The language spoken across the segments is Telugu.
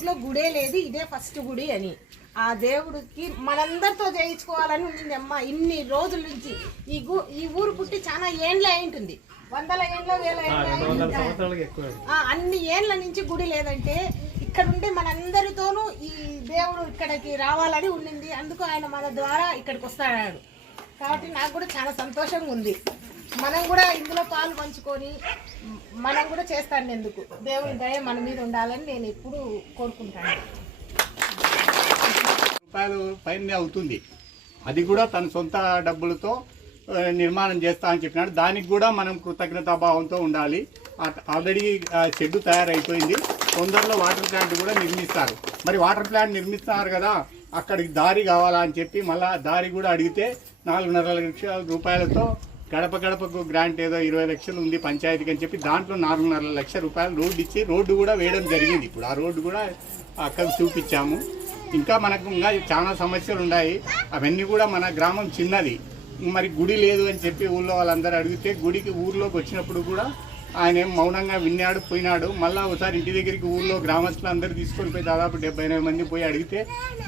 ఊర్లో గుడే లేదు ఇదే ఫస్ట్ గుడి అని. ఆ దేవుడికి మనందరితో చేయించుకోవాలని ఉండింది అమ్మ. ఇన్ని రోజుల నుంచి ఈ గు ఈ ఊరు పుట్టి చాలా ఏండ్లే ఉంటుంది. వందల ఏండ్ల వేల ఏండ్ల ఉంటుంది. అన్ని ఏండ్ల నుంచి గుడి లేదంటే ఇక్కడ ఉండే మనందరితోనూ ఈ దేవుడు ఇక్కడికి రావాలని ఉండింది. అందుకు ఆయన మన ద్వారా ఇక్కడికి వస్తాడు. కాబట్టి నాకు కూడా చాలా సంతోషంగా ఉంది. మనం కూడా ఇందులో పాలు పంచుకొని మనం కూడా చేస్తాను ఎందుకు? దేవుని దయ మన మీద ఉండాలని నేను ఎప్పుడు కోరుకుంటాను. రూపాయలు పైన అవుతుంది. అది కూడా తన సొంత డబ్బులతో నిర్మాణం చేస్తా అని చెప్పినాడు. దానికి కూడా మనం కృతజ్ఞతాభావంతో ఉండాలి. ఆల్రెడీ ఆ, షెడ్ తయారైపోయింది. తొందరలో వాటర్ ప్లాంట్ కూడా నిర్మిస్తారు. మరి వాటర్ ప్లాంట్ నిర్మిస్తున్నారు కదా అక్కడికి దారి కావాలా అని చెప్పి మళ్ళా దారి కూడా అడిగితే నాలుగున్నర లక్షల రూపాయలతో గడప గడపకు గ్రాంట్ ఏదో ఇరవై లక్షలు ఉంది పంచాయతీకి అని చెప్పి దాంట్లో నాలుగున్నర లక్షల రూపాయలు రోడ్డు ఇచ్చి రోడ్డు కూడా వేయడం జరిగింది. ఇప్పుడు ఆ రోడ్డు కూడా అక్కడ చూపించాము. ఇంకా మనకు ఇంకా చాలా సమస్యలు ఉన్నాయి. అవన్నీ కూడా మన గ్రామం చిన్నది. మరి గుడి లేదు అని చెప్పి ఊళ్ళో వాళ్ళందరూ అడిగితే గుడికి ఊర్లోకి వచ్చినప్పుడు కూడా ఆయన ఏం మౌనంగా విన్నాడు పోయినాడు. మళ్ళీ ఒకసారి ఇంటి దగ్గరికి ఊళ్ళో గ్రామస్తులు అందరూ తీసుకొని పోయి దాదాపు డెబ్బై ఎనిమిది మంది పోయి అడిగితే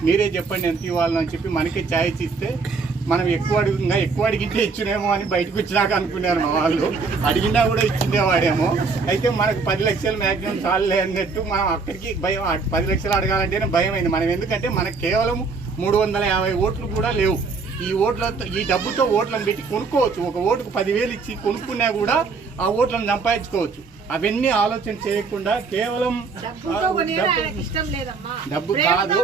మీరే చెప్పండి ఎంత ఇవ్వాలని అని చెప్పి మనకే ఛాయ్ ఇస్తే మనం ఎక్కువ అడుగు ఇంకా ఎక్కువ అడిగితే ఇచ్చినేమో అని బయటకు వచ్చినాక అనుకున్నారు మా వాళ్ళు. అడిగినా కూడా ఇచ్చిండేవాడేమో. అయితే మనకు పది లక్షలు మ్యాక్సిమం చాలే అన్నట్టు మనం అక్కడికి భయం పది లక్షలు అడగాలంటేనే భయం అయింది మనం ఎందుకంటే మనకు కేవలం మూడు వందల యాభై ఓట్లు కూడా లేవు. ఈ ఓట్లతో ఈ డబ్బుతో ఓట్లను పెట్టి కొనుక్కోవచ్చు. ఒక ఓటుకు పదివేలు ఇచ్చి కొనుక్కున్నా కూడా ఆ ఓట్లను సంపాదించుకోవచ్చు. అవన్నీ ఆలోచన చేయకుండా కేవలం డబ్బు- కాదు.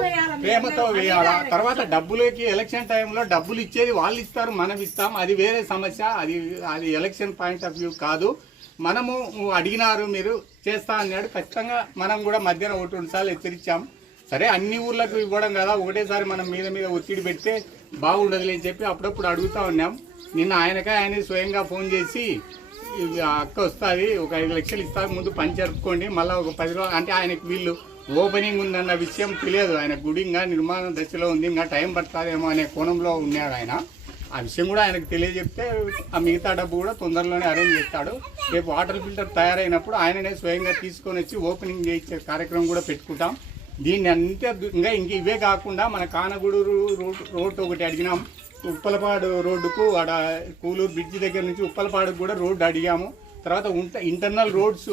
ప్రేమతో వేయాలా. తర్వాత డబ్బులకి ఎలక్షన్ టైంలో డబ్బులు ఇచ్చేది వాళ్ళు ఇస్తారు మనం ఇస్తాం. అది వేరే సమస్య అది అది ఎలక్షన్ పాయింట్ ఆఫ్ వ్యూ కాదు. మనము అడిగినారు మీరు చేస్తా అన్నాడు. ఖచ్చితంగా మనం కూడా మధ్యాహ్నం ఒకటి రెండు సార్లు హెచ్చరించాం. సరే అన్ని ఊర్లకు ఇవ్వడం కదా ఒకటేసారి మనం మీద మీద ఒత్తిడి పెడితే బాగుండదులే అని చెప్పి అప్పుడప్పుడు అడుగుతా ఉన్నాం. నిన్న ఆయనకే ఆయన స్వయంగా ఫోన్ చేసి అక్క వస్తుంది ఒక ఐదు లక్షలు ఇస్తారు ముందు పని జరుపుకోండి. మళ్ళీ ఒక పది రోజులు అంటే ఆయనకు వీళ్ళు ఓపెనింగ్ ఉందన్న విషయం తెలియదు. ఆయన గుడి ఇంకా నిర్మాణ దశలో ఉంది ఇంకా టైం పడుతుందేమో అనే కోణంలో ఉన్నాడు ఆయన. ఆ విషయం కూడా ఆయనకు తెలియజెప్తే ఆ మిగతా డబ్బు కూడా తొందరలోనే అరేంజ్ చేస్తాడు. రేపు వాటర్ ఫిల్టర్ తయారైనప్పుడు ఆయననే స్వయంగా తీసుకొని వచ్చి ఓపెనింగ్ చేయించే కార్యక్రమం కూడా పెట్టుకుంటాం. దీన్ని అంతే ఇంకా ఇంక ఇవే కాకుండా మన కానగూడూరు రోడ్ రోడ్ ఒకటి అడిగినాం. ఉప్పలపాడు రోడ్డుకు ఆడ కూలూరు బ్రిడ్జి దగ్గర నుంచి ఉప్పలపాడుకు కూడా రోడ్డు అడిగాము. తర్వాత ఉంట ఇంటర్నల్ రోడ్స్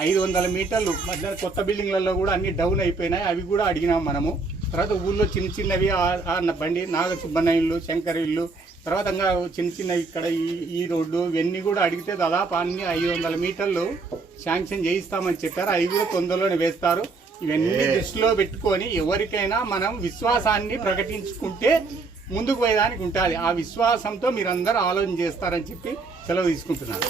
ఐదు వందల మీటర్లు మధ్య కొత్త బిల్డింగ్లలో కూడా అన్ని డౌన్ అయిపోయినాయి. అవి కూడా అడిగినాం మనము. తర్వాత ఊళ్ళో చిన్న చిన్నవి బండి నాగ సుబ్బన్న ఇల్లు శంకర్ ఇల్లు తర్వాత ఇంకా చిన్న చిన్నవి ఇక్కడ ఈ ఈ రోడ్డు ఇవన్నీ కూడా అడిగితే దాదాపు అన్ని ఐదు వందల మీటర్లు శాంక్షన్ చేయిస్తామని చెప్పారు. అవి కూడా తొందరలోనే వేస్తారు. ఇవన్నీ దృష్టిలో పెట్టుకొని ఎవరికైనా మనం విశ్వాసాన్ని ప్రకటించుకుంటే ముందుకు పోయేదానికి ఉంటుంది ఆ విశ్వాసంతో మీరందరూ ఆలోచన చేస్తారని చెప్పి సెలవు తీసుకుంటున్నాను.